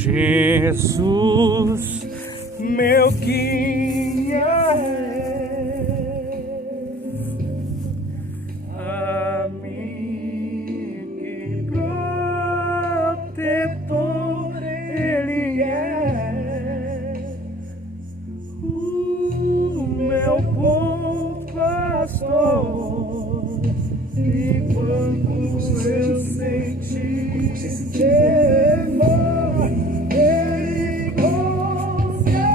Jesus, meu guia amigo e protetor, Ele é o meu bom pastor. E quando eu sentir temor, Ele confiarei.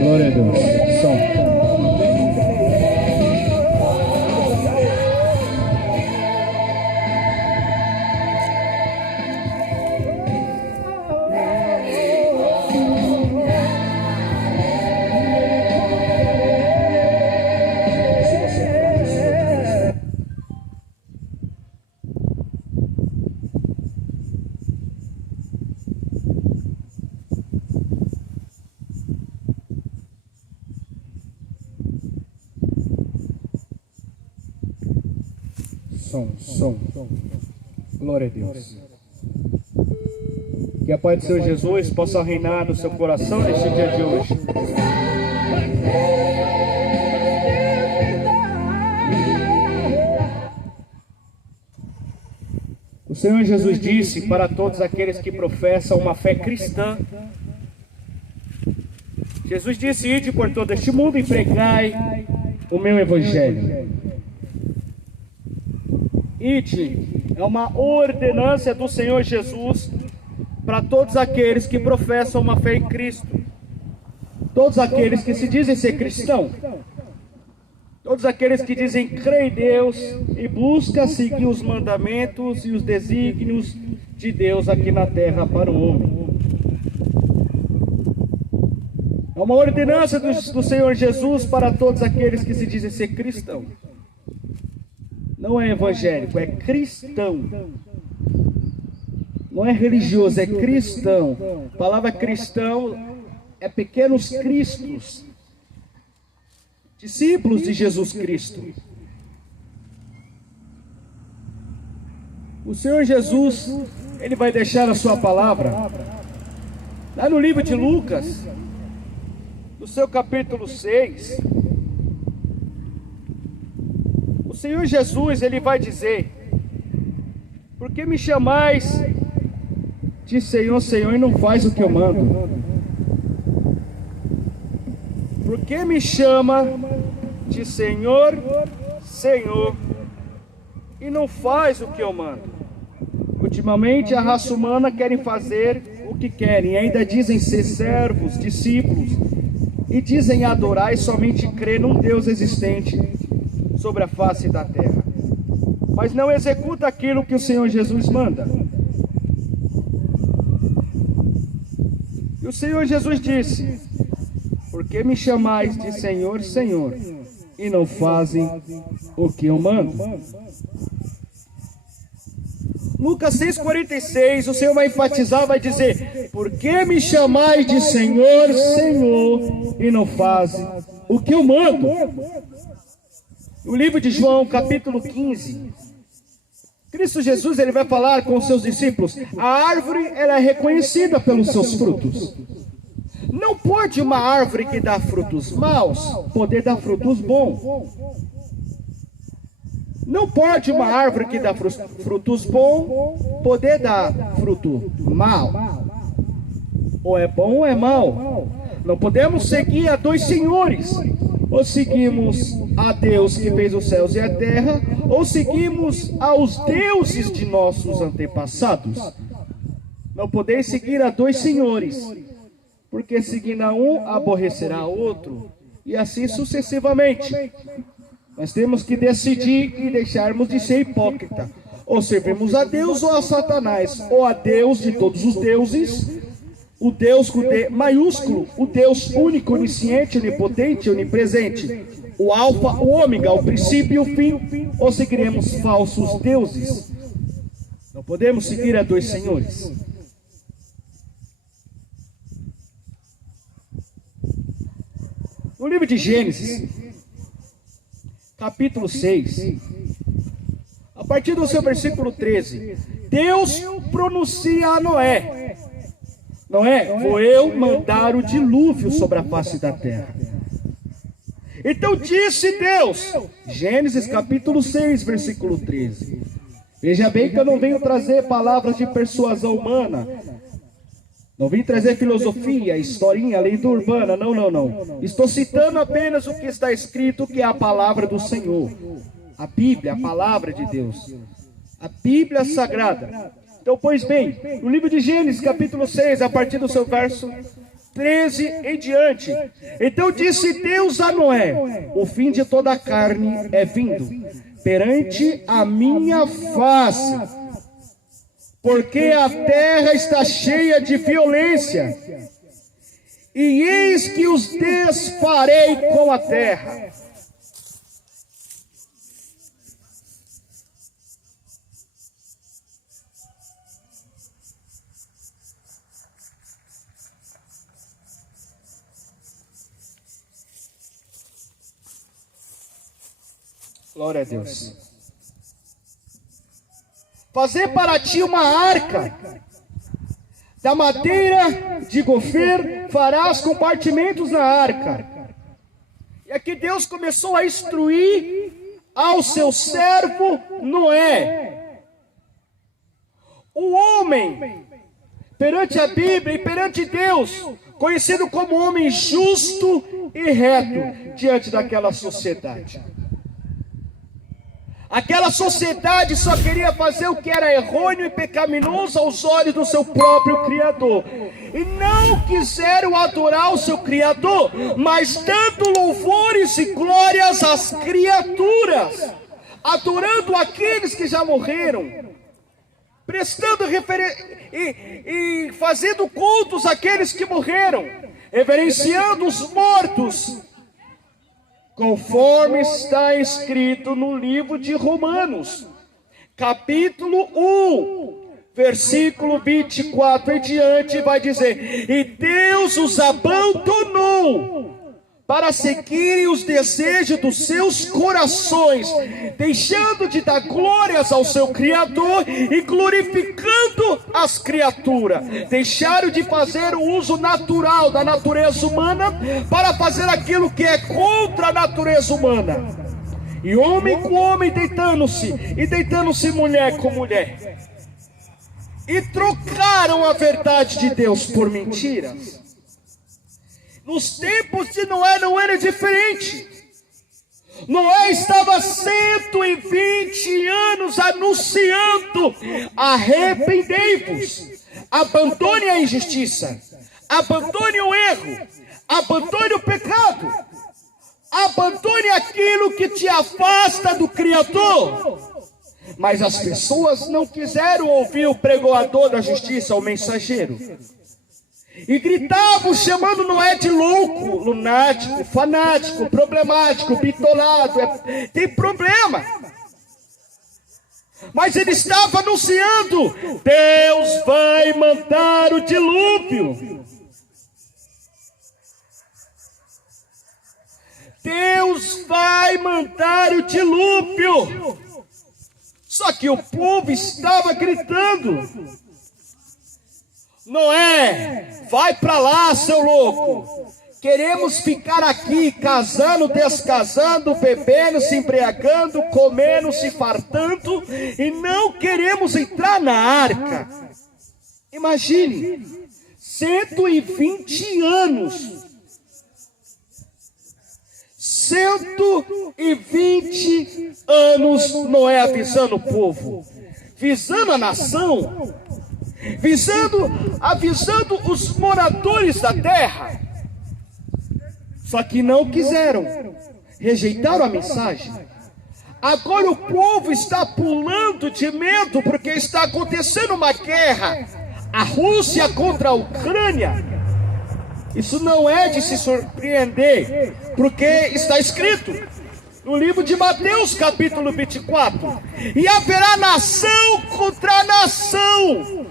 Glória a Deus. Som. Glória a Deus. Que a paz do Senhor Jesus possa reinar no seu coração neste dia de hoje. O Senhor Jesus disse para todos aqueles que professam uma fé cristã. Jesus disse: ide por todo este mundo e pregai o meu evangelho. Ide é uma ordenança do Senhor Jesus para todos aqueles que professam uma fé em Cristo, todos aqueles que se dizem ser cristão, todos aqueles que dizem crer em Deus e buscam seguir os mandamentos e os desígnios de Deus aqui na terra para o homem. É uma ordenança do Senhor Jesus para todos aqueles que se dizem ser cristão. Não é evangélico, é cristão. Não é religioso, é cristão. A palavra cristão é pequenos cristos, discípulos de Jesus Cristo. O Senhor Jesus, Ele vai deixar a sua palavra lá no livro de Lucas, no seu capítulo 6. O Senhor Jesus, Ele vai dizer: por que me chamais de Senhor, Senhor, e não faz o que eu mando? Por que me chama de Senhor, Senhor, e não faz o que eu mando? Ultimamente a raça humana querem fazer o que querem, e ainda dizem ser servos, discípulos, e dizem adorar e somente crer num Deus existente sobre a face da terra, mas não executa aquilo que o Senhor Jesus manda. E o Senhor Jesus disse: por que me chamais de Senhor, Senhor, e não fazem o que eu mando? Lucas 6,46, o Senhor vai enfatizar, vai dizer: por que me chamais de Senhor, Senhor, e não fazem o que eu mando? O livro de João, capítulo 15, Cristo Jesus, Ele vai falar com os seus discípulos: a árvore, ela é reconhecida pelos seus frutos. Não pode uma árvore que dá frutos maus poder dar frutos bons. Não pode uma árvore que dá frutos bons poder dar fruto mau. Ou é bom ou é mau. Não podemos seguir a dois senhores. Ou seguimos a Deus que fez os céus e a terra, ou seguimos aos deuses de nossos antepassados. Não podeis seguir a dois senhores, porque seguindo a um, aborrecerá o outro, e assim sucessivamente. Nós temos que decidir e deixarmos de ser hipócrita. Ou servimos a Deus ou a Satanás, ou a Deus de todos os deuses, o Deus com D maiúsculo, o Deus único, onisciente, onipotente, onipresente, o alfa, o ômega, o princípio e o fim, ou seguiremos falsos deuses? Não podemos seguir a dois senhores. No livro de Gênesis, capítulo 6, a partir do seu versículo 13, Deus pronuncia a Noé: Noé, vou eu mandar o dilúvio sobre a face da terra. Então disse Deus, Gênesis capítulo 6, versículo 13. Veja bem que eu não venho trazer palavras de persuasão humana, não vim trazer filosofia, historinha, lenda urbana, não. Estou citando apenas o que está escrito, que é a palavra do Senhor. A Bíblia, a palavra de Deus. A Bíblia Sagrada. Então, pois bem, no livro de Gênesis, capítulo 6, a partir do seu verso 13 em diante. Então disse Deus a Noé: o fim de toda a carne é vindo perante a minha face, porque a terra está cheia de violência, e eis que os desfarei com a terra. Glória a Deus. Fazer para ti uma arca, da madeira de gofer farás compartimentos na arca. E aqui Deus começou a instruir ao seu servo Noé. O homem, perante a Bíblia e perante Deus, conhecido como homem justo e reto diante daquela sociedade. Aquela sociedade só queria fazer o que era errôneo e pecaminoso aos olhos do seu próprio Criador. E não quiseram adorar o seu Criador, mas dando louvores e glórias às criaturas, adorando aqueles que já morreram, prestando e fazendo cultos àqueles que morreram, reverenciando os mortos, conforme está escrito no livro de Romanos, capítulo 1, versículo 24 em diante, vai dizer: e Deus os abandonou para seguirem os desejos dos seus corações, deixando de dar glórias ao seu Criador e glorificando as criaturas. Deixaram de fazer o uso natural da natureza humana para fazer aquilo que é contra a natureza humana. E homem com homem deitando-se, e deitando-se mulher com mulher. E trocaram a verdade de Deus por mentiras. Nos tempos de Noé não era diferente. Noé estava 120 anos anunciando: arrependei-vos, abandone a injustiça, abandone o erro, abandone o pecado, abandone aquilo que te afasta do Criador. Mas as pessoas não quiseram ouvir o pregoador da justiça, o mensageiro. E gritavam, chamando Noé de louco, lunático, fanático, problemático, bitolado. Tem problema. Mas ele estava anunciando: Deus vai mandar o dilúvio. Deus vai mandar o dilúvio. Só que o povo estava gritando: Noé, vai para lá, seu louco. Queremos ficar aqui casando, descasando, bebendo, se embriagando, comendo, se fartando, e não queremos entrar na arca. Imagine, 120 anos. 120 anos Noé avisando o povo, visando a nação, avisando os moradores da terra. Só que não quiseram, rejeitaram a mensagem. Agora o povo está pulando de medo, porque está acontecendo uma guerra a Rússia contra a Ucrânia, isso não é de se surpreender, porque está escrito no livro de Mateus, capítulo 24: e haverá nação contra nação,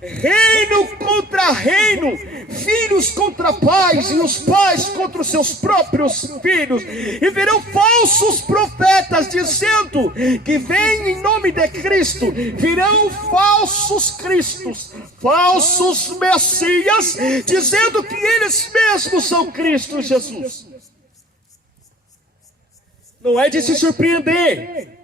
reino contra reino, filhos contra pais, e os pais contra os seus próprios filhos. E virão falsos profetas dizendo que vêm em nome de Cristo. Virão falsos cristos, falsos messias, dizendo que eles mesmos são Cristo Jesus. Não é de se surpreender.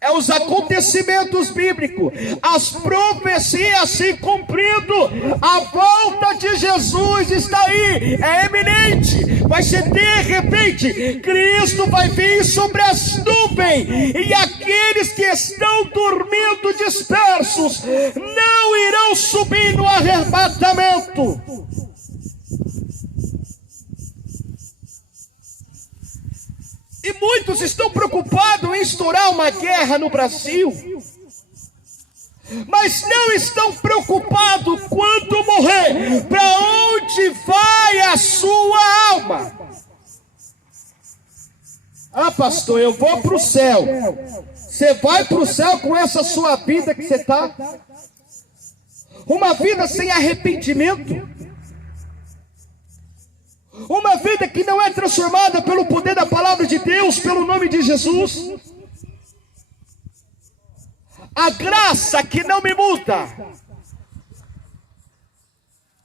É os acontecimentos bíblicos, as profecias se cumprindo. A volta de Jesus está aí, é eminente, vai ser de repente. Cristo vai vir sobre as nuvens, e aqueles que estão dormindo dispersos não irão subir no arrebatamento. E muitos estão preocupados em estourar uma guerra no Brasil, mas não estão preocupados quando morrer, para onde vai a sua alma. Ah, pastor, eu vou para o céu. Você vai para o céu com essa sua vida que você está? Uma vida sem arrependimento, uma vida que não é transformada pelo poder da palavra de Deus, pelo nome de Jesus. A graça que não me muda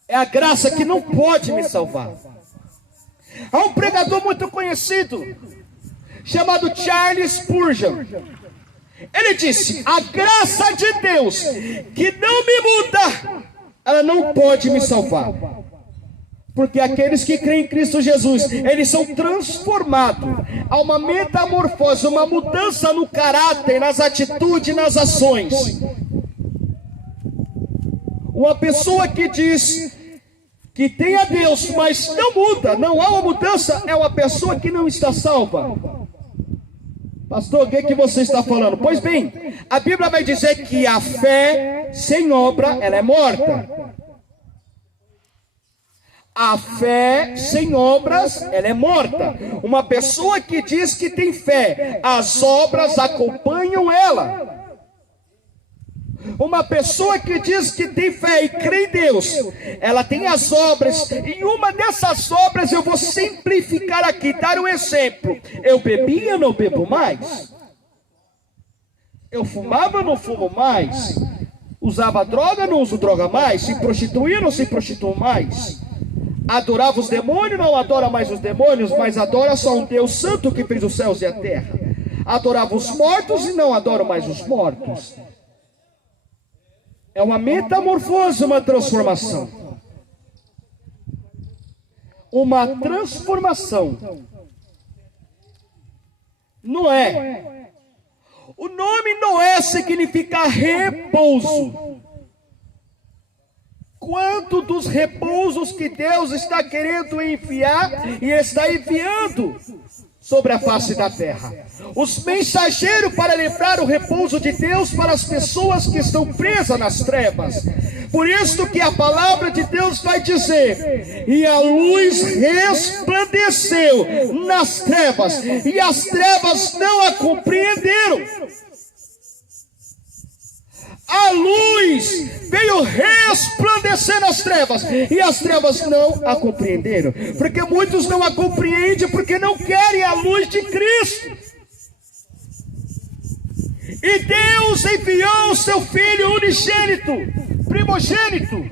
é a graça que não pode me salvar. Há um pregador muito conhecido chamado Charles Spurgeon. Ele disse: a graça de Deus que não me muda, ela não pode me salvar. Porque aqueles que creem em Cristo Jesus, eles são transformados. Há uma metamorfose, uma mudança no caráter, nas atitudes, nas ações. Uma pessoa que diz que tem a Deus, mas não muda, não há uma mudança, é uma pessoa que não está salva. Pastor, o que é que você está falando? Pois bem, a Bíblia vai dizer que a fé sem obra, ela é morta. A fé sem obras, ela é morta. Uma pessoa que diz que tem fé, as obras acompanham ela. Uma pessoa que diz que tem fé e crê em Deus, ela tem as obras. E uma dessas obras eu vou simplificar aqui, dar um exemplo. Eu bebia, não bebo mais. Eu fumava, não fumo mais. Usava droga, não uso droga mais. Se prostituía, não se prostituo mais. Adorava os demônios, não adora mais os demônios, mas adora só um Deus santo que fez os céus e a terra. Adorava os mortos e não adora mais os mortos. É uma metamorfose, uma transformação. Uma transformação. Noé. O nome Noé significa repouso. Quanto dos repousos que Deus está querendo enviar e está enviando sobre a face da terra. Os mensageiros para levar o repouso de Deus para as pessoas que estão presas nas trevas. Por isso que a palavra de Deus vai dizer: e a luz resplandeceu nas trevas, e as trevas não a compreenderam. A luz veio resplandecer nas trevas, e as trevas não a compreenderam. Porque muitos não a compreendem porque não querem a luz de Cristo. E Deus enviou o seu Filho unigênito, primogênito,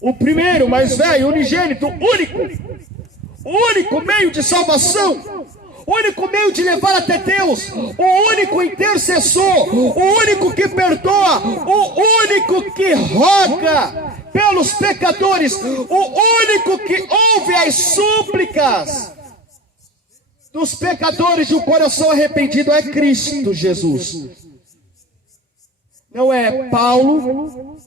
o primeiro, mais velho, unigênito, único meio de salvação, o único meio de levar até Deus, o único intercessor, o único que perdoa, o único que roga pelos pecadores, o único que ouve as súplicas dos pecadores de um coração arrependido é Cristo Jesus. Não é Paulo,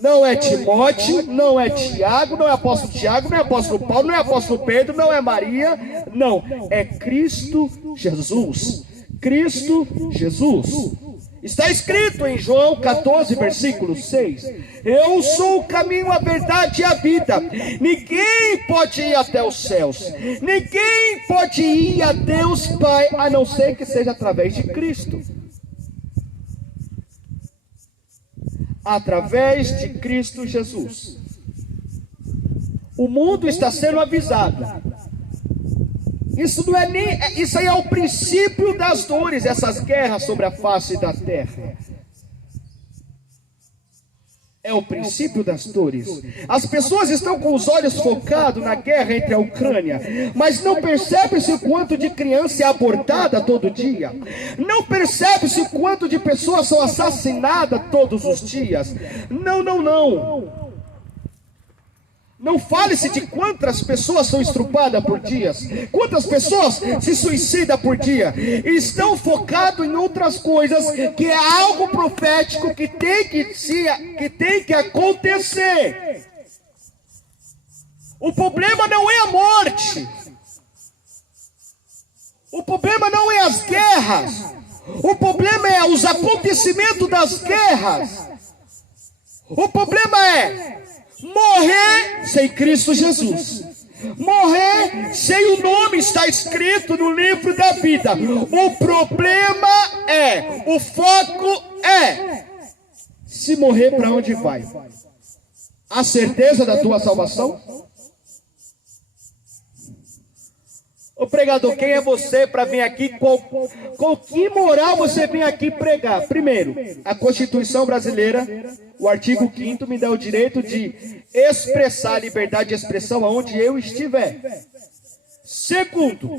não é Timóteo, não é Tiago, não é apóstolo Tiago, não é apóstolo Paulo, não é apóstolo Pedro, não é Maria, não, é Cristo Jesus. Cristo Jesus. Está escrito em João 14, versículo 6. Eu sou o caminho, a verdade e a vida. Ninguém pode ir até os céus. Ninguém pode ir a Deus Pai, a não ser que seja através de Cristo. Através de Cristo Jesus. O mundo está sendo avisado. Isso não é nem, isso aí é o princípio das dores, essas guerras sobre a face da terra. É o princípio das dores. As pessoas estão com os olhos focados na guerra entre a Ucrânia, mas não percebe-se o quanto de criança é abortada todo dia. Não percebe-se o quanto de pessoas são assassinadas todos os dias. Não. Não fale-se de quantas pessoas são estrupadas por dia, quantas pessoas se suicidam por dia. Estão focados em outras coisas, que é algo profético que tem que acontecer. O problema não é a morte. O problema não é as guerras. O problema é os acontecimentos das guerras. O problema é morrer sem Cristo Jesus. Morrer sem o nome está escrito no livro da vida. O problema é, o foco é, se morrer, para onde vai? A certeza da tua salvação? Ô pregador, quem é você para vir aqui? Com que moral você vem aqui pregar? Primeiro, a Constituição brasileira, o artigo 5º, me dá o direito de expressar a liberdade de expressão aonde eu estiver. Segundo,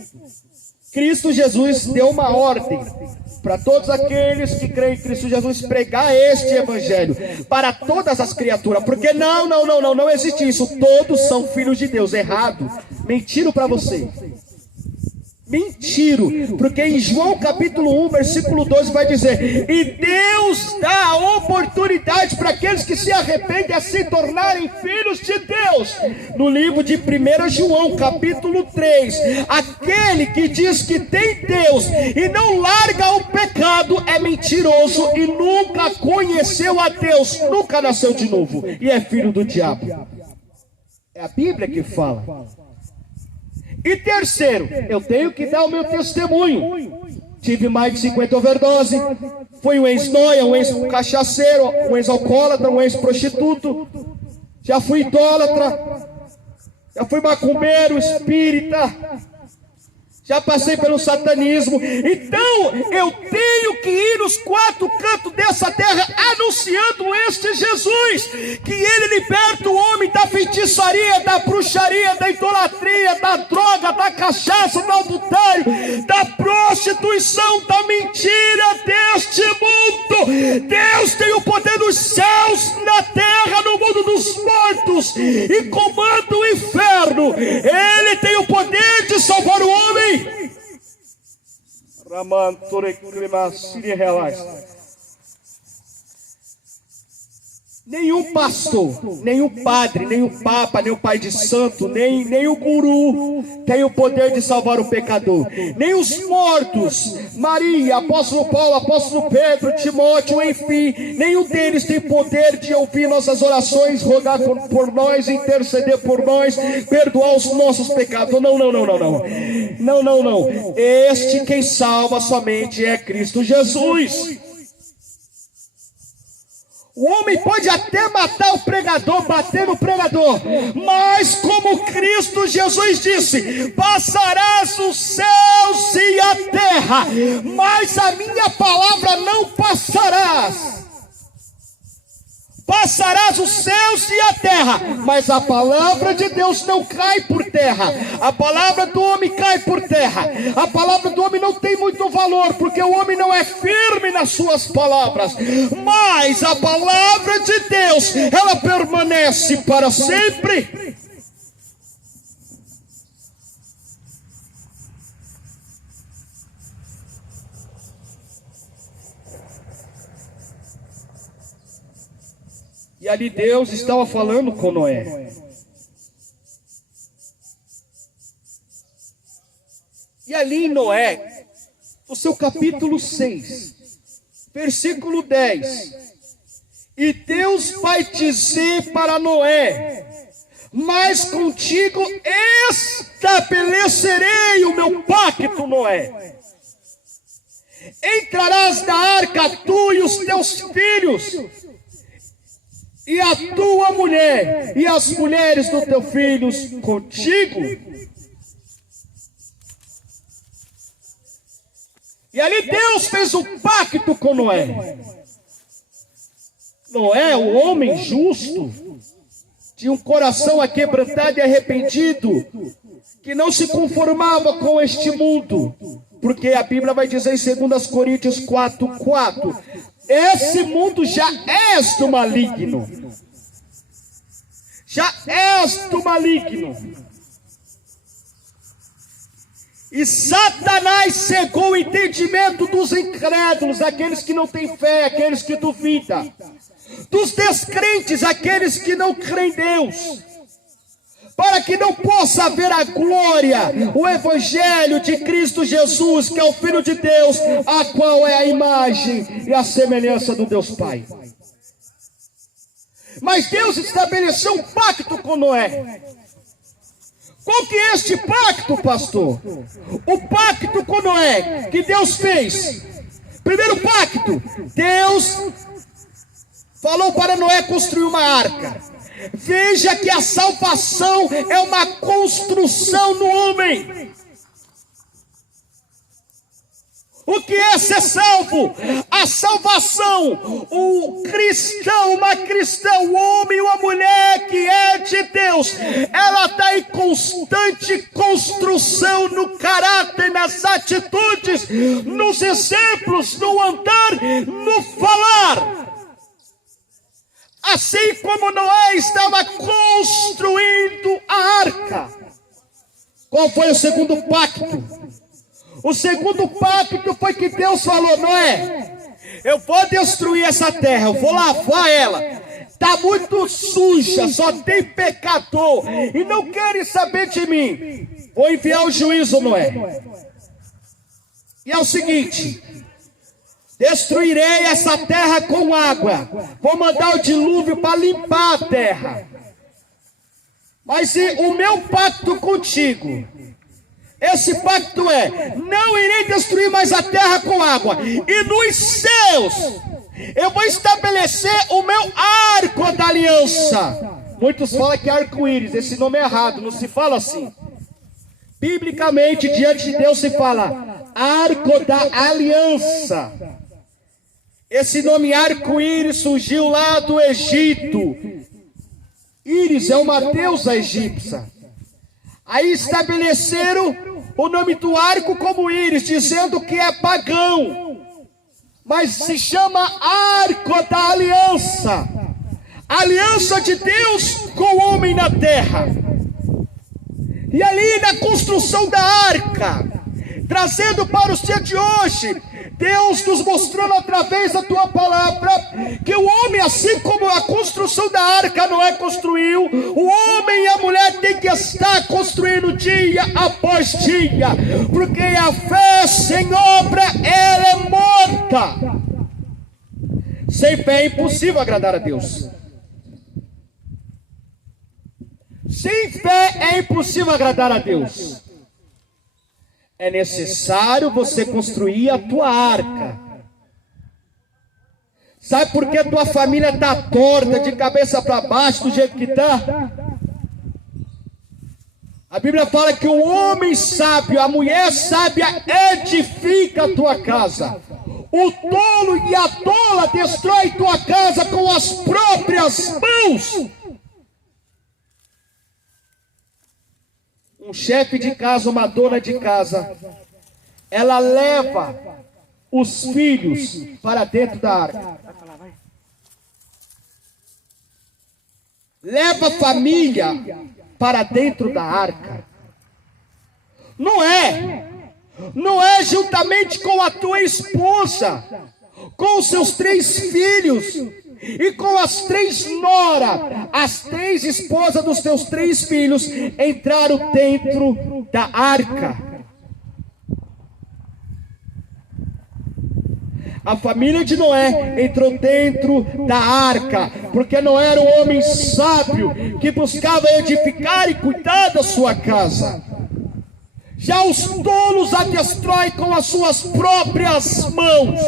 Cristo Jesus deu uma ordem para todos aqueles que creem em Cristo Jesus pregar este evangelho para todas as criaturas, porque não existe isso. Todos são filhos de Deus. Errado, mentiro para você. Mentiro, porque em João capítulo 1, versículo 12 vai dizer: e Deus dá a oportunidade para aqueles que se arrependem a se tornarem filhos de Deus. No livro de 1 João capítulo 3, aquele que diz que tem Deus e não larga o pecado é mentiroso e nunca conheceu a Deus, nunca nasceu de novo e é filho do diabo. É a Bíblia que fala. E terceiro, eu tenho que dar o meu testemunho. Tive mais de 50 overdose. Fui um ex-noia, um ex-cachaceiro, um ex-alcoólatra, um ex-prostituto. Já fui idólatra. Já fui macumbeiro, espírita. Já passei pelo satanismo. Então eu tenho que ir nos 4 cantos dessa terra anunciando este Jesus, que ele liberta o homem da feitiçaria, da bruxaria, da idolatria, da droga, da cachaça, do adultério, da prostituição, da mentira deste mundo. Deus tem o poder dos céus, na terra, no mundo dos mortos, e comanda o inferno. Ele tem o poder de salvar o homem. Nenhum pastor, nenhum padre, nenhum papa, nem o pai de santo, nem o guru tem o poder de salvar o pecador. Nem os mortos, Maria, apóstolo Paulo, apóstolo Pedro, Timóteo, enfim, nenhum deles tem poder de ouvir nossas orações, rogar por nós, interceder por nós, perdoar os nossos pecados. Não. Este quem salva somente é Cristo Jesus. O homem pode até matar o pregador, bater no pregador, mas como Cristo Jesus disse: passarás os céus e a terra, mas a minha palavra não passarás. Passarás os céus e a terra, mas a palavra de Deus não cai por terra. A palavra do homem cai por terra. A palavra do homem não tem muito valor, porque o homem não é firme nas suas palavras. Mas a palavra de Deus, ela permanece para sempre. E ali Deus estava falando com Noé. E ali em Noé, no seu capítulo 6, Versículo 10. E Deus vai dizer para Noé: mas contigo estabelecerei o meu pacto, Noé. Entrarás na arca, tu e os teus filhos, e a tua mulher, e as mulheres dos teus filhos contigo. E ali Deus fez um pacto com Noé. Noé, o homem justo, tinha um coração aquebrantado e arrependido, que não se conformava com este mundo, porque a Bíblia vai dizer em 2 Coríntios 4:4, esse mundo já és do maligno, já és do maligno. E Satanás cegou o entendimento dos incrédulos, aqueles que não têm fé, aqueles que duvidam, dos descrentes, aqueles que não creem em Deus, para que não possa haver a glória, o evangelho de Cristo Jesus, que é o Filho de Deus, a qual é a imagem e a semelhança do Deus Pai. Mas Deus estabeleceu um pacto com Noé. Qual que é este pacto, pastor? O pacto com Noé que Deus fez. Primeiro pacto, Deus falou para Noé construir uma arca. Veja que a salvação é uma construção no homem. O que é ser salvo? A salvação, o cristão, uma cristã, o homem e uma mulher que é de Deus, ela está em constante construção no caráter, nas atitudes, nos exemplos, no andar, no falar. Assim como Noé estava construindo a arca. Qual foi o segundo pacto? O segundo pacto foi que Deus falou: Noé, eu vou destruir essa terra, eu vou lavar ela. Está muito suja, só tem pecador, e não querem saber de mim. Vou enviar o juízo, Noé. E é o seguinte: destruirei essa terra com água. Vou mandar o dilúvio para limpar a terra. Mas o meu pacto contigo, esse pacto é: não irei destruir mais a terra com água. E nos céus eu vou estabelecer o meu arco da aliança. Muitos falam que é arco-íris. Esse nome é errado, não se fala assim. Biblicamente, diante de Deus se fala arco da aliança. Esse nome arco-íris surgiu lá do Egito. Íris é uma deusa egípcia. Aí estabeleceram o nome do arco como íris, dizendo que é pagão. Mas se chama arco da aliança. Aliança de Deus com o homem na terra. E ali na construção da arca, trazendo para os dias de hoje, Deus nos mostrando através da tua palavra que o homem, assim como a construção da arca Noé construiu, o homem e a mulher têm que estar construindo dia após dia, porque a fé sem obra, ela é morta. Sem fé é impossível agradar a Deus. Sem fé é impossível agradar a Deus. É necessário você construir a tua arca. Sabe por que a tua família está torta, de cabeça para baixo, do jeito que está? A Bíblia fala que o homem sábio, a mulher sábia edifica a tua casa. O tolo e a tola destrói tua casa com as próprias mãos. Um chefe de casa, uma dona de casa, ela leva os filhos para dentro da arca. Leva a família para dentro da arca. Não é juntamente com a tua esposa, com os seus 3 filhos e com as 3 noras, as 3 esposas dos teus 3 filhos entraram dentro da arca. A família de Noé entrou dentro da arca, porque Noé era um homem sábio, que buscava edificar e cuidar da sua casa. Já os tolos a destroem com as suas próprias mãos.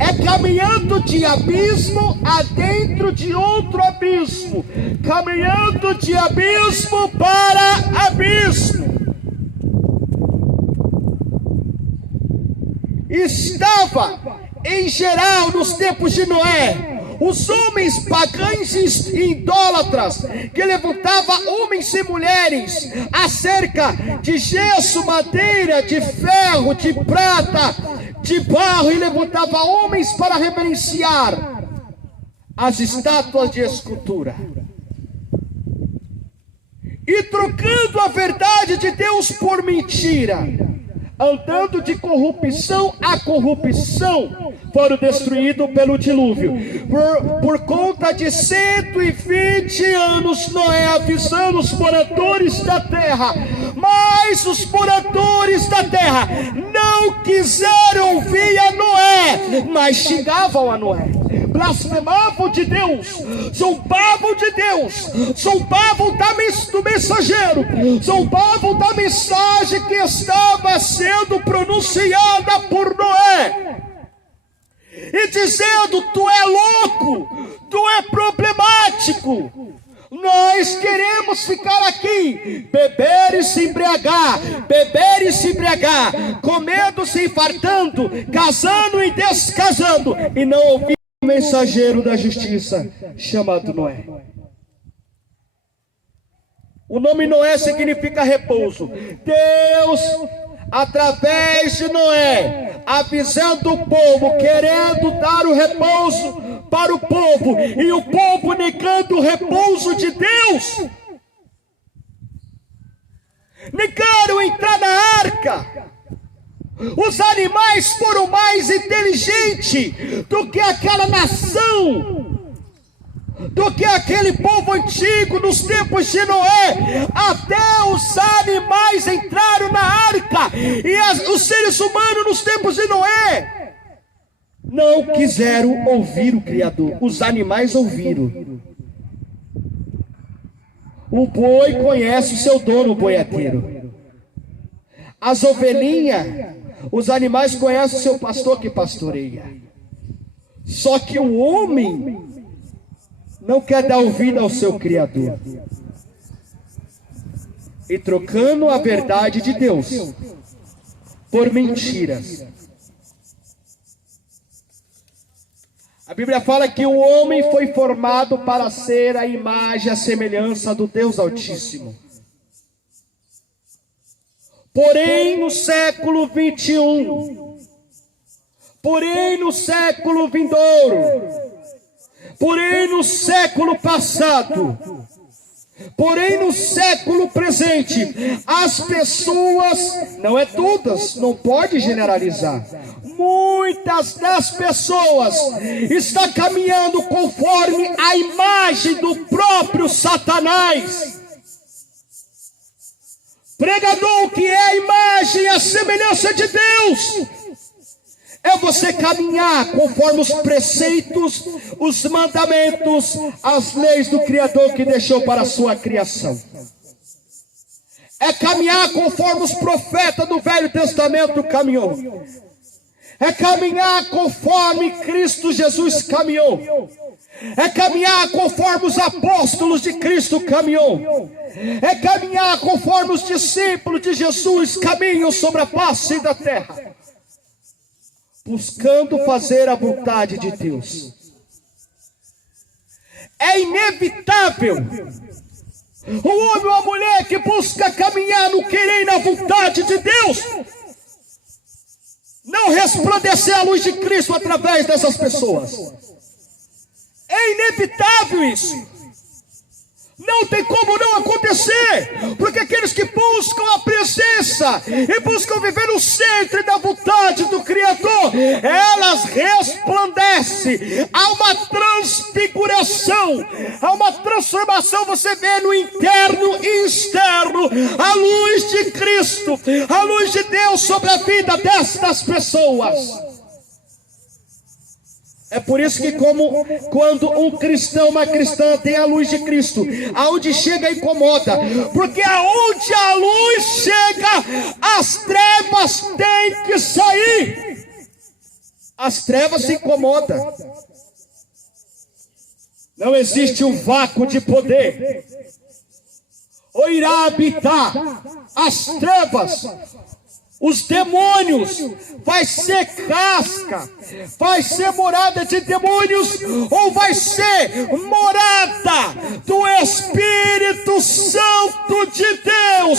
É caminhando de abismo adentro de outro abismo, caminhando de abismo para abismo. Estava em geral nos tempos de Noé os homens pagãos e idólatras, que levantavam homens e mulheres acerca de gesso, madeira, de ferro, de prata, de barro, e levantava homens para reverenciar as estátuas de escultura, e trocando a verdade de Deus por mentira, andando de corrupção a corrupção, foram destruídos pelo dilúvio. Por conta de 120 anos, Noé avisando os moradores da terra, mas os moradores da terra não quiseram ouvir a Noé, mas xingavam a Noé, blasfemavam de Deus, zombavam de Deus, zombavam do mensageiro, zombavam da mensagem que estava sendo pronunciada por Noé, e dizendo: tu é louco, tu é problemático, nós queremos ficar aqui, beber e se embriagar, comendo, se infartando, casando e descasando, e não ouvir o mensageiro da justiça chamado Noé. O nome Noé significa repouso. Deus, através de Noé, avisando o povo, querendo dar o repouso para o povo, e o povo negando o repouso de Deus, negaram entrar na arca. Os animais foram mais inteligentes do que aquela nação, do que aquele povo antigo nos tempos de Noé. Até os animais entraram na arca, e os seres humanos nos tempos de Noé não quiseram ouvir o Criador. Os animais ouviram. O boi conhece o seu dono, o boiadeiro. As ovelhinhas, os animais conhecem o seu pastor que pastoreia. Só que o homem não quer dar ouvido ao seu Criador, e trocando a verdade de Deus por mentiras. A Bíblia fala que o homem foi formado para ser a imagem e a semelhança do Deus Altíssimo. Porém, no século 21, porém no século vindouro, porém no século passado, porém no século presente, as pessoas, não é todas, não pode generalizar, muitas das pessoas estão caminhando conforme a imagem do próprio Satanás. Pregador, que é a imagem e a semelhança de Deus, é você caminhar conforme os preceitos, os mandamentos, as leis do Criador que deixou para a sua criação. É caminhar conforme os profetas do Velho Testamento caminhou. É caminhar conforme Cristo Jesus caminhou. É caminhar conforme os apóstolos de Cristo caminhou. É caminhar conforme os discípulos de Jesus caminham sobre a face da terra, buscando fazer a vontade de Deus. É inevitável o homem ou a mulher que busca caminhar no querer e na vontade de Deus não resplandecer a luz de Cristo através dessas pessoas. É inevitável isso. Não tem como não acontecer, porque aqueles que buscam a presença e buscam viver no centro da vontade do Criador, elas resplandecem. Há uma transfiguração, há uma transformação. Você vê no interno e externo a luz de Cristo, a luz de Deus sobre a vida destas pessoas. É por isso que quando um cristão, uma cristã tem a luz de Cristo, aonde chega incomoda, porque aonde a luz chega, as trevas têm que sair. As trevas se incomodam. Não existe um vácuo de poder. Ou irá habitar as trevas, os demônios, vai ser casca, vai ser morada de demônios, ou vai ser morada do Espírito Santo de Deus.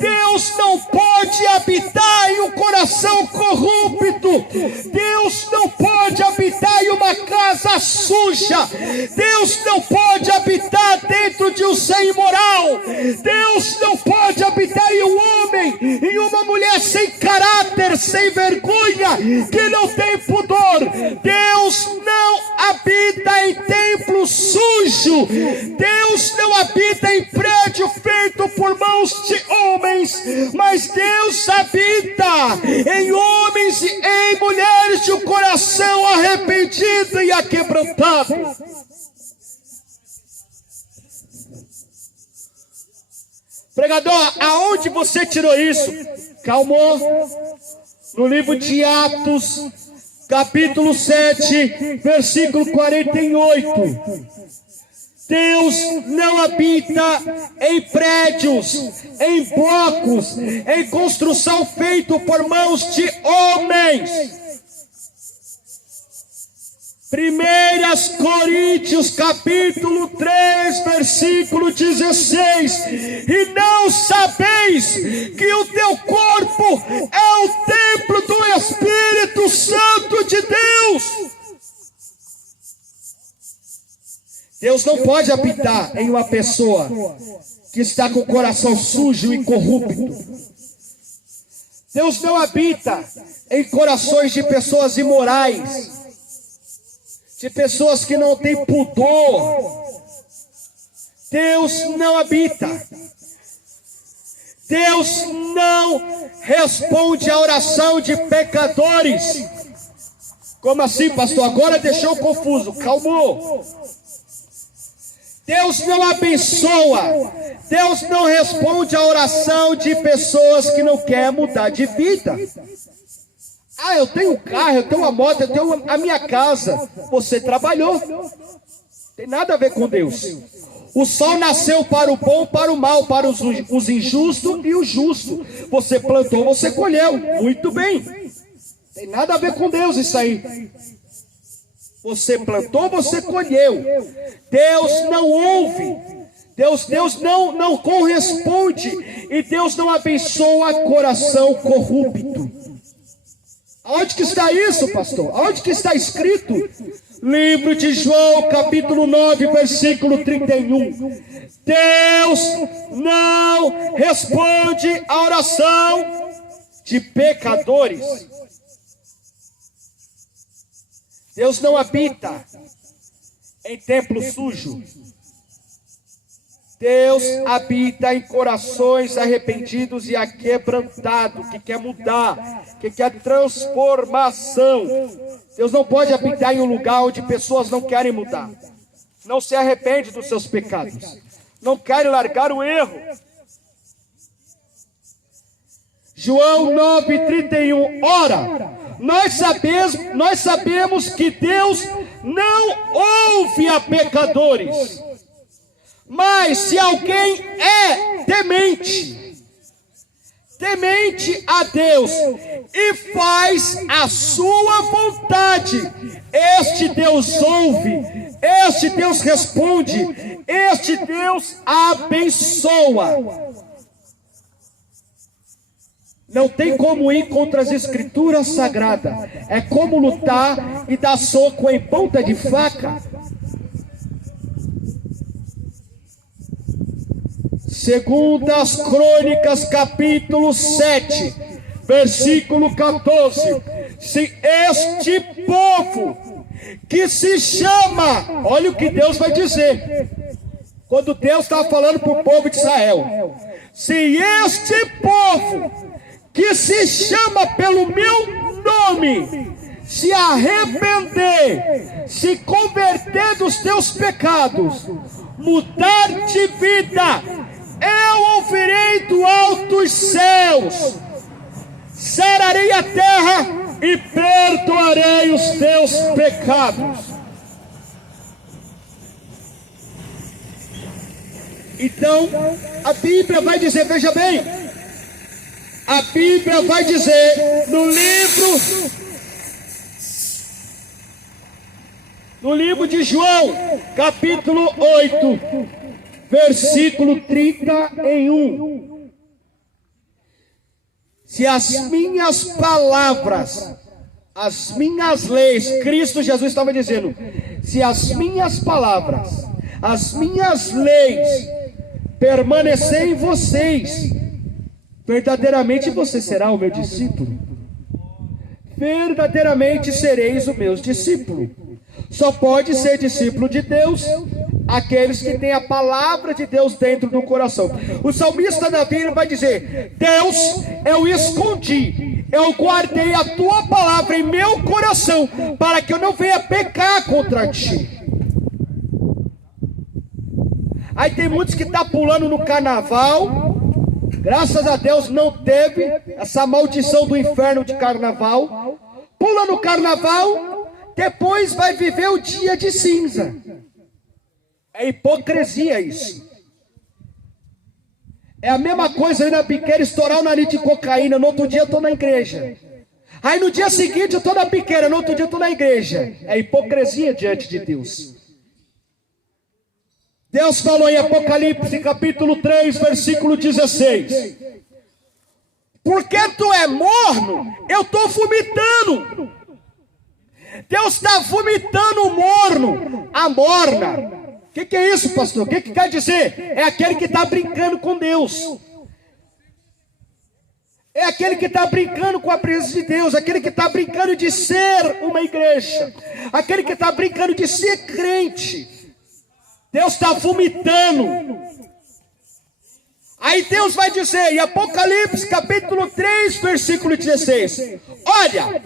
Deus não pode habitar em um coração corrupto. Deus não pode habitar em uma casa suja. Deus não pode habitar dentro de um ser imoral. Deus não pode habitar em um homem, em uma mulher sem caráter, sem vergonha, que não tem pudor. Deus não habita em templo sujo. Deus não habita em prédio feito por mãos de homens, mas Deus habita em homens e em mulheres de um coração arrependido e aquebrantado. Pregador, aonde você tirou isso? Calmou. No livro de Atos, capítulo 7, versículo 48. Deus não habita em prédios, em blocos, em construção feita por mãos de homens. 1 Coríntios capítulo 3, versículo 16. E não sabeis que o teu corpo é o templo do Espírito Santo de Deus. Deus não pode habitar em uma pessoa que está com o coração sujo e corrupto. Deus não habita em corações de pessoas imorais, de pessoas que não têm pudor. Deus não habita. Deus não responde à oração de pecadores. Como assim, pastor? Agora deixou confuso. Calmou. Deus não abençoa. Deus não responde à oração de pessoas que não querem mudar de vida. Ah, eu tenho um carro, eu tenho uma moto, eu tenho a minha casa. Você trabalhou. Tem nada a ver com Deus. O sol nasceu para o bom, para o mal, para os injustos e o justo. Você plantou, você colheu. Muito bem. Tem nada a ver com Deus isso aí. Você plantou, você colheu. Deus não ouve. Deus não corresponde. E Deus não abençoa coração corrupto. Aonde que está isso, pastor? Aonde que está escrito? Livro de João, capítulo 9, versículo 31. Deus não responde a oração de pecadores. Deus não habita em templo sujo. Deus habita em corações arrependidos e aquebrantados, que quer mudar, que quer transformação. Deus não pode habitar em um lugar onde pessoas não querem mudar, não se arrependem dos seus pecados, não querem largar o erro. João 9:31. Ora, nós sabemos que Deus não ouve a pecadores. Mas se alguém é temente a Deus e faz a sua vontade, este Deus ouve, este Deus responde, este Deus abençoa. Não tem como ir contra as escrituras sagradas. É como lutar e dar soco em ponta de faca. Segundo as Crônicas, capítulo 7, versículo 14. Se este povo que se chama, olha o que Deus vai dizer, quando Deus estava falando para o povo de Israel: se este povo que se chama pelo meu nome se arrepender, se converter dos teus pecados, mudar de vida, eu ouvirei do alto os céus, sararei a terra e perdoarei os teus pecados. Então, a Bíblia vai dizer, veja bem, a Bíblia vai dizer no livro de João, capítulo 8, versículo 31. Se as minhas palavras, as minhas leis, Cristo Jesus estava dizendo, se as minhas palavras, as minhas leis permanecerem em vocês, verdadeiramente você será o meu discípulo. Verdadeiramente sereis o meu discípulo. Só pode ser discípulo de Deus aqueles que têm a palavra de Deus dentro do coração. O salmista Davi ele vai dizer: Deus, eu escondi, eu guardei a tua palavra em meu coração, para que eu não venha pecar contra ti. Aí tem muitos que estão pulando no carnaval. Graças a Deus não teve essa maldição do inferno de carnaval. Pula no carnaval, depois vai viver o dia de cinza. É hipocrisia isso. É a mesma coisa aí na biqueira estourar o nariz de cocaína. No outro dia eu estou na igreja. Aí no dia seguinte eu estou na biqueira, no outro dia eu estou na igreja. É hipocrisia diante de Deus. Deus falou em Apocalipse capítulo 3, versículo 16. Porque tu é morno, eu estou vomitando. Deus está vomitando o morno, a morna. O que é isso, pastor? O que quer dizer? É aquele que está brincando com Deus. É aquele que está brincando com a presença de Deus. Aquele que está brincando de ser uma igreja. Aquele que está brincando de ser crente. Deus está vomitando. Aí Deus vai dizer em Apocalipse capítulo 3, versículo 16. Olha,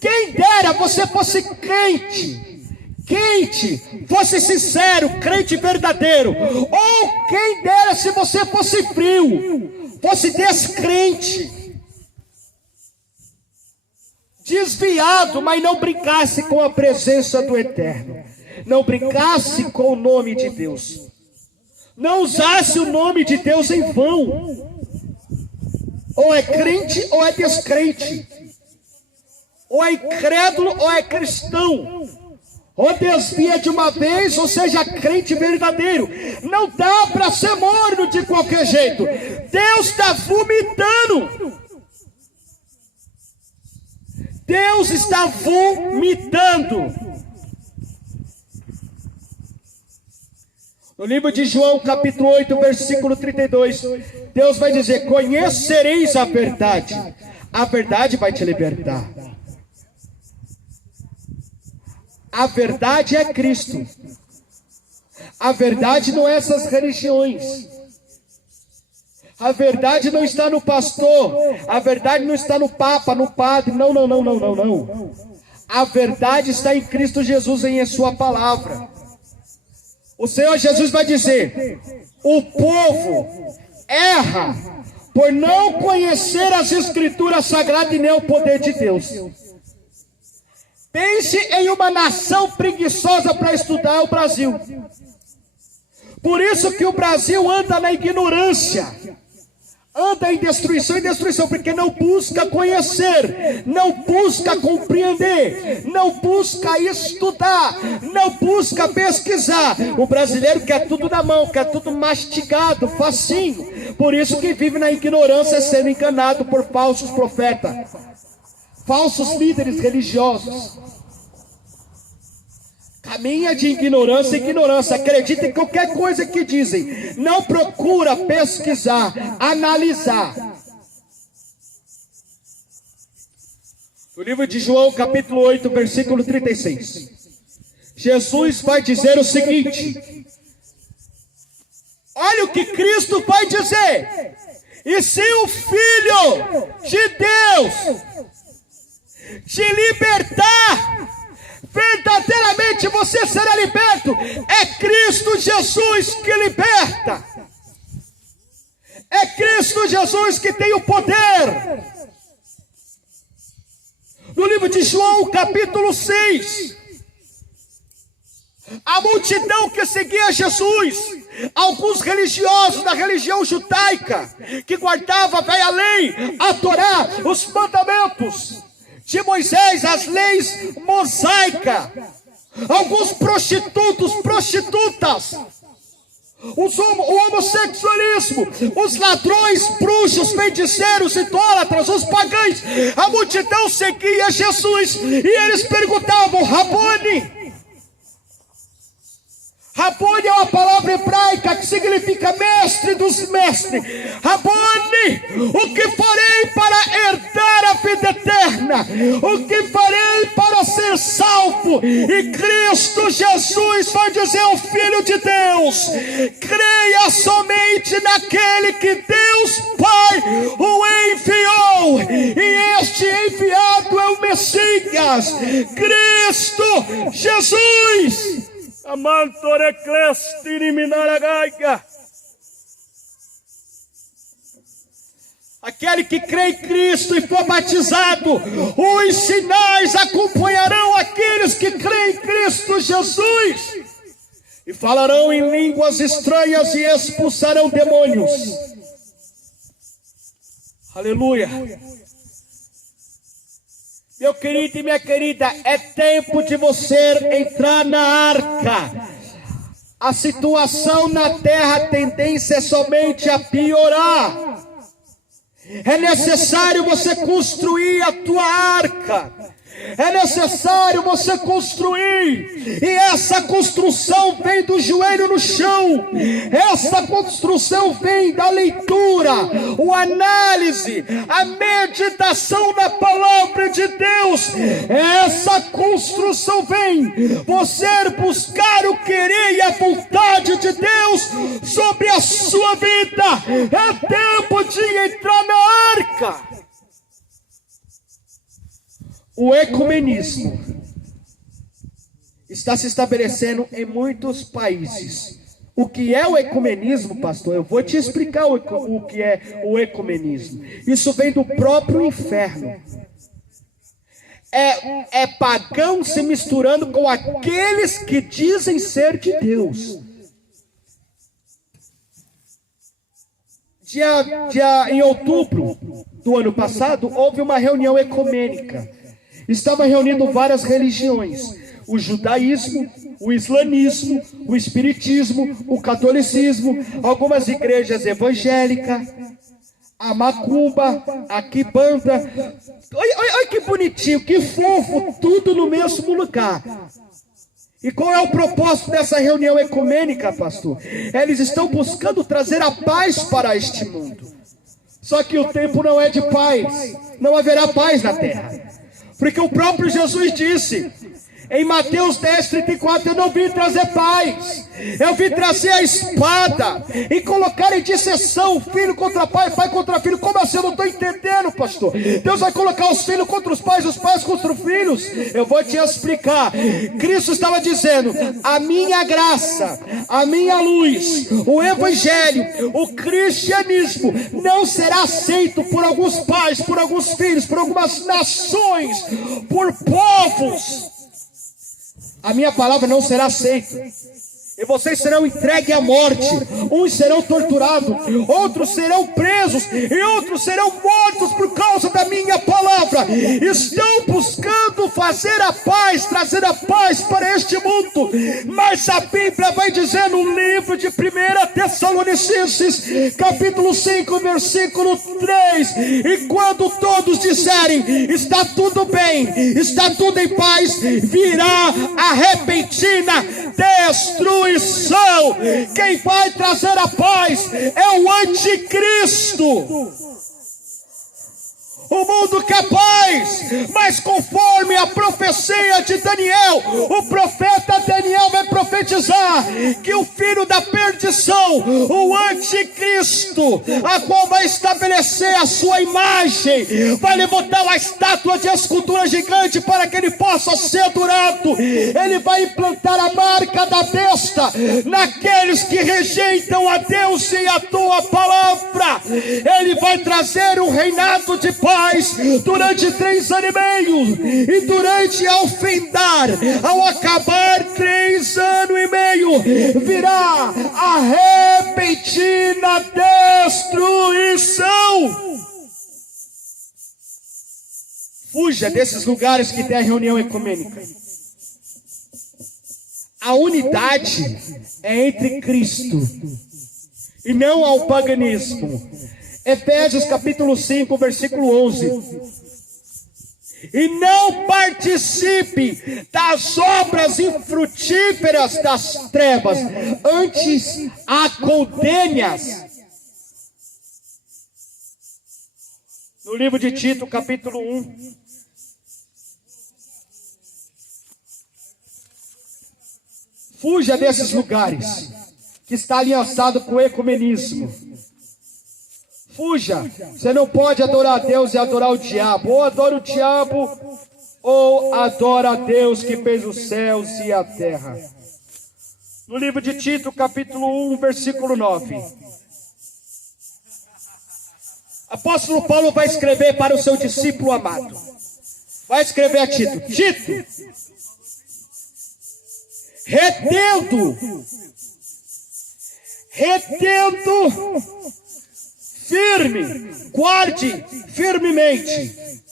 quem dera você fosse crente, fosse sincero, crente verdadeiro. Ou quem dera se você fosse frio, fosse descrente, desviado, mas não brincasse com a presença do Eterno. Não brincasse com o nome de Deus. Não usasse o nome de Deus em vão. Ou é crente ou é descrente. Ou é incrédulo ou é cristão. Ou desvia de uma vez, ou seja, crente verdadeiro. Não dá para ser morno de qualquer jeito. Deus está vomitando. Deus está vomitando. No livro de João, capítulo 8, versículo 32, Deus vai dizer: conhecereis a verdade vai te libertar. A verdade é Cristo. A verdade não é essas religiões. A verdade não está no pastor. A verdade não está no papa, no padre. Não. A verdade está em Cristo Jesus, em sua palavra. O Senhor Jesus vai dizer: o povo erra por não conhecer as Escrituras Sagradas e nem o poder de Deus. Pense em uma nação preguiçosa para estudar o Brasil. Por isso que o Brasil anda na ignorância, anda em destruição, porque não busca conhecer, não busca compreender, não busca estudar, não busca pesquisar. O brasileiro quer tudo na mão, quer tudo mastigado, facinho. Por isso que vive na ignorância, sendo enganado por falsos profetas, falsos líderes religiosos. Caminha de ignorância em ignorância, acredita em qualquer coisa que dizem, não procura pesquisar, analisar. No livro de João, capítulo 8, versículo 36, Jesus vai dizer o seguinte: olha o que Cristo vai dizer: e se o Filho de Deus te libertar. Verdadeiramente você será liberto. É Cristo Jesus que liberta. É Cristo Jesus que tem o poder. No livro de João, capítulo 6, a multidão que seguia Jesus, alguns religiosos da religião judaica, que guardavam a velha lei, a Torá, os mandamentos de Moisés, as leis mosaicas, alguns prostitutos, prostitutas, o homossexualismo, os ladrões, bruxos, feiticeiros, idólatras, os pagãos. A multidão seguia Jesus e eles perguntavam: Rabone. Rabone é uma palavra hebraica que significa mestre dos mestres. Rabone, o que farei para herdar a vida eterna? O que farei para ser salvo? E Cristo Jesus vai dizer ao Filho de Deus: creia somente naquele que Deus Pai o enviou. E este enviado é o Messias, Cristo Jesus. Amantore clestini minaragaia. Aquele que crê em Cristo e for batizado, os sinais acompanharão aqueles que creem em Cristo Jesus. E falarão em línguas estranhas e expulsarão demônios. Aleluia. Meu querido e minha querida, é tempo de você entrar na arca. A situação na terra, a tendência é somente a piorar. É necessário você construir a tua arca. É necessário você construir, e essa construção vem do joelho no chão, essa construção vem da leitura, a análise, a meditação na palavra de Deus. Essa construção vem você buscar o querer e a vontade de Deus sobre a sua vida. É tempo de entrar na arca. O ecumenismo está se estabelecendo em muitos países. O que é o ecumenismo, pastor? Eu vou te explicar o que é o ecumenismo. Isso vem do próprio inferno. É pagão se misturando com aqueles que dizem ser de Deus. Em outubro do ano passado, houve uma reunião ecumênica. Estava reunindo várias religiões: o judaísmo, o islamismo, o espiritismo, o catolicismo, algumas igrejas evangélicas, a macumba, a quimbanda. Olha que bonitinho, que fofo, tudo no mesmo lugar. E qual é o propósito dessa reunião ecumênica, pastor? Eles estão buscando trazer a paz para este mundo. Só que o tempo não é de paz, não haverá paz na terra. Porque o próprio Jesus disse em Mateus 10:34, eu não vim trazer paz, eu vim trazer a espada e colocar em disseção filho contra pai, pai contra filho. Como assim? Eu não estou entendendo, pastor. Deus vai colocar os filhos contra os pais contra os filhos? Eu vou te explicar. Cristo estava dizendo: a minha graça, a minha luz, o evangelho, o cristianismo não será aceito por alguns pais, por alguns filhos, por algumas nações, por povos. A minha palavra não será aceita. E vocês serão entregues à morte. Uns serão torturados, outros serão presos, e outros serão mortos por causa da minha palavra. Estão buscando fazer a paz, trazer a paz para este mundo. Mas a Bíblia vai dizer no livro de 1 Tessalonicenses, capítulo 5, versículo 3: e quando todos disserem está tudo bem, está tudo em paz, virá a repentina destruição. Quem vai trazer a paz é o anticristo. O mundo capaz, mas conforme a profecia de Daniel, o profeta Daniel vai profetizar que o filho da perdição, o anticristo, a qual vai estabelecer a sua imagem, vai levantar uma estátua de escultura gigante para que ele possa ser adorado. Ele vai implantar a marca da besta naqueles que rejeitam a Deus e a tua palavra. Ele vai trazer um reinado de paz durante 3 anos e meio, e durante ao findar, ao acabar 3 anos e meio, virá a repentina destruição. Fuja desses lugares que tem a reunião ecumênica. A unidade é entre Cristo e não ao paganismo. Efésios capítulo 5, versículo 11. E não participe das obras infrutíferas das trevas, antes a condene-as. No livro de Tito, capítulo 1. Fuja desses lugares que está aliançado com o ecumenismo. Fuja, você não pode adorar a Deus e adorar o diabo. Ou adora o diabo, ou adora a Deus que fez os céus e a terra. No livro de Tito, capítulo 1, versículo 9. Apóstolo Paulo vai escrever para o seu discípulo amado. Vai escrever a Tito. Tito, retendo, firme, guarde firmemente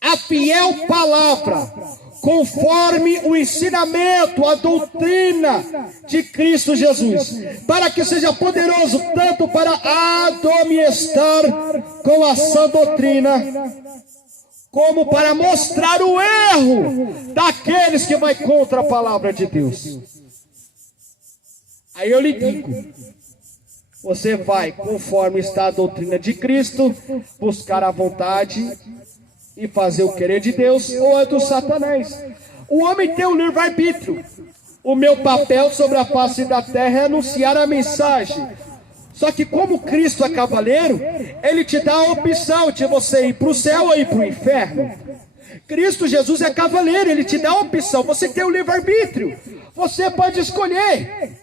a fiel palavra, conforme o ensinamento, a doutrina de Cristo Jesus, para que seja poderoso tanto para admoestar com a sã doutrina, como para mostrar o erro daqueles que vai contra a palavra de Deus. Aí eu lhe digo, você vai, conforme está a doutrina de Cristo, buscar a vontade e fazer o querer de Deus, ou é do Satanás. O homem tem um livre-arbítrio. O meu papel sobre a face da terra é anunciar a mensagem. Só que como Cristo é cavaleiro, ele te dá a opção de você ir para o céu ou ir para o inferno. Cristo Jesus é cavaleiro, ele te dá a opção. Você tem o livre-arbítrio. Você pode escolher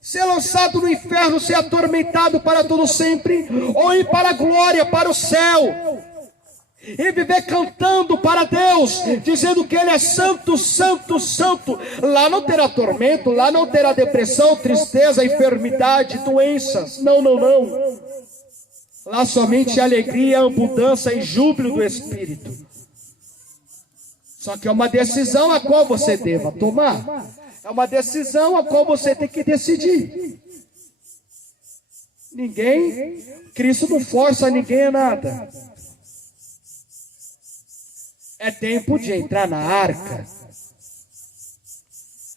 ser lançado no inferno, ser atormentado para todo sempre, ou ir para a glória, para o céu, e viver cantando para Deus, dizendo que Ele é santo, santo, santo. Lá não terá tormento, lá não terá depressão, tristeza, enfermidade, doenças. Não, não, não. Lá somente alegria, abundância e júbilo do Espírito. Só que é uma decisão a qual você deva tomar. É uma decisão a qual você tem que decidir. Cristo não força ninguém a nada. É tempo de entrar na arca.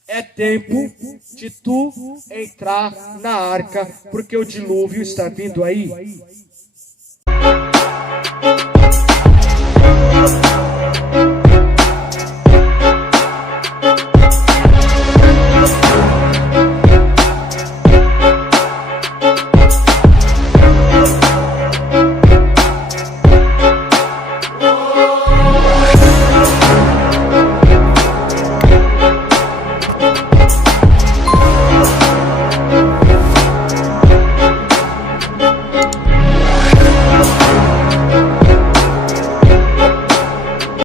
É tempo de tu entrar na arca, porque o dilúvio está vindo aí.